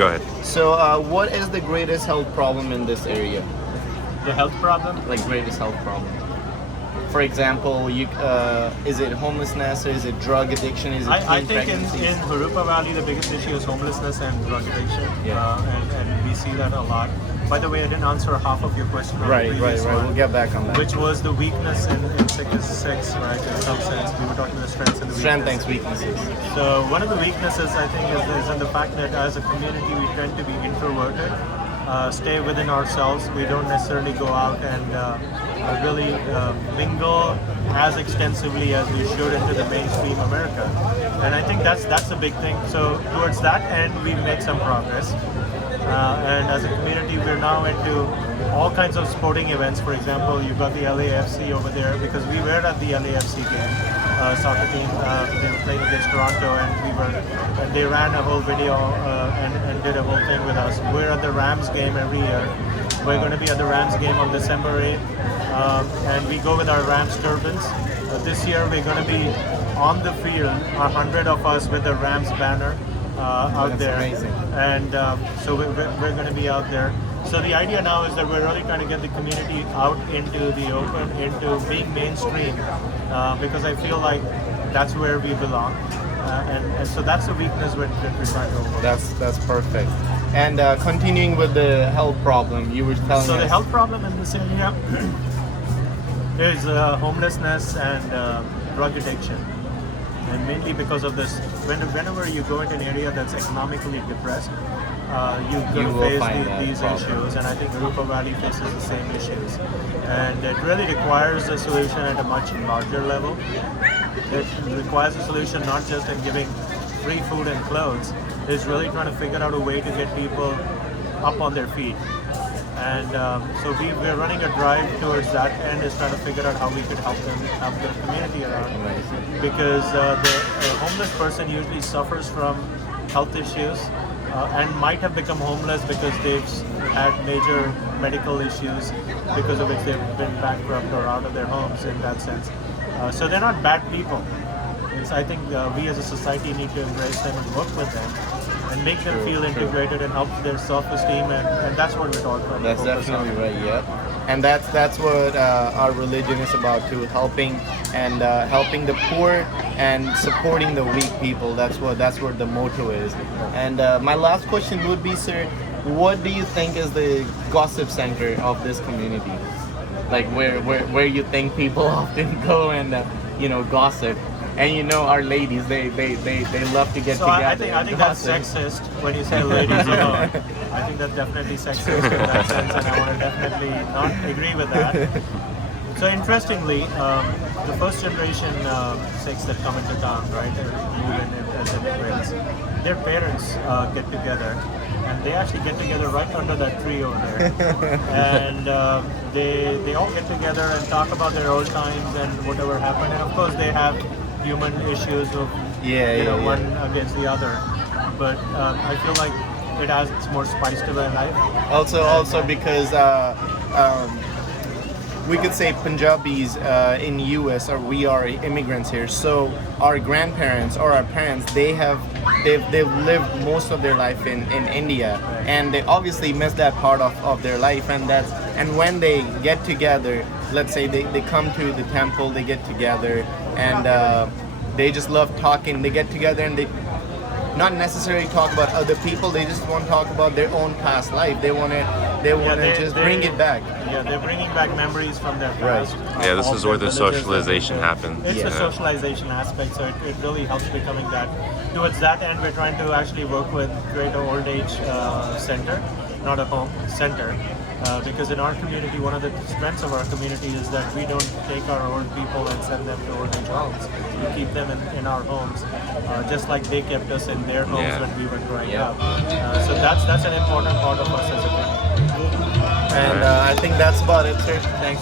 Go ahead. So, what is the greatest health problem in this area? The health problem? Like greatest health problem? For example, is it homelessness, or is it drug addiction, is it I teen think in pregnancies? Harupa Valley, the biggest issue is homelessness and drug addiction. Yeah. And we see that a lot. By the way, I didn't answer half of your question on the Right. previous one, We'll get back on that. which was the weakness in sex, right? In some sense, we were talking about strengths and the Strength weakness. and weaknesses. So one of the weaknesses I think is in the fact that as a community we tend to be introverted, stay within ourselves. We don't necessarily go out and really mingle as extensively as we should into the mainstream America. And I think that's a big thing. So towards that end, we've made some progress. And as a community, we're now into all kinds of sporting events. For example, you've got the LAFC over there because we were at the LAFC game, soccer team. They were playing against Toronto, and they ran a whole video and did a whole thing with us. We're at the Rams game every year. We're going to be at the Rams game on December 8th, and we go with our Rams turbans. This year, we're going to be on the field, 100 of us with the Rams banner. Out That's there, amazing. and so we're going to be out there. So the idea now is that we're really trying to get the community out into the open, into being mainstream, because I feel like that's where we belong, and so that's the weakness that we're trying to overcome. That's perfect. And continuing with the health problem, you were telling So us. the health problem in this area is homelessness and drug addiction. And mainly because of this, whenever you go into an area that's economically depressed, you're You going to will face find that these problem. issues, and I think Harupa Valley faces the same issues. And it really requires a solution at a much larger level. It requires a solution not just in giving free food and clothes, it's really trying to figure out a way to get people up on their feet. And so we're running a drive towards that end, is trying to figure out how we could help the community around. Amazing. Because the homeless person usually suffers from health issues and might have become homeless because they've had major medical issues because of which they've been bankrupt or out of their homes in that sense. So they're not bad people. I think we as a society need to embrace them and work with them and make them feel integrated and help their self-esteem, and that's what we're talking about. That's definitely right. Yeah, and that's what our religion is about too, helping the poor and supporting the weak people. That's what the motto is. And my last question would be, sir, what do you think is the gossip center of this community? Like where you think people often go and gossip. And our ladies, they love to get So together. I think that's sexist when you say ladies alone. I think that's definitely sexist in that sense, and I want to definitely not agree with that. So interestingly, the first generation Sikhs that come into town, right, as immigrants, their parents get together, and they actually get together right under that tree over there, and they all get together and talk about their old times and whatever happened, and of course they have human issues of one against the other, but I feel like it adds more spice to their life. Also because we could say Punjabis in US, or we are immigrants here, so our grandparents or our parents, they've lived most of their life in India, and they obviously miss that part of their life, and when they get together, let's say they come to the temple, they get together, and they just love talking. They get together and they not necessarily talk about other people, they just want to talk about their own past life. They want to just bring it back. Yeah, they're bringing back memories from their past. Yeah, this of is their where the villages socialization and happens. It's Yeah. the socialization aspect, so it really helps becoming that. Towards that end, we're trying to actually work with create an old age center, not a home, center. Because in our community, one of the strengths of our community is that we don't take our old people and send them to old age homes. We keep them in our homes, just like they kept us in their homes when we were growing up. So that's an important part of us as a community. And I think that's about it, sir. Thanks.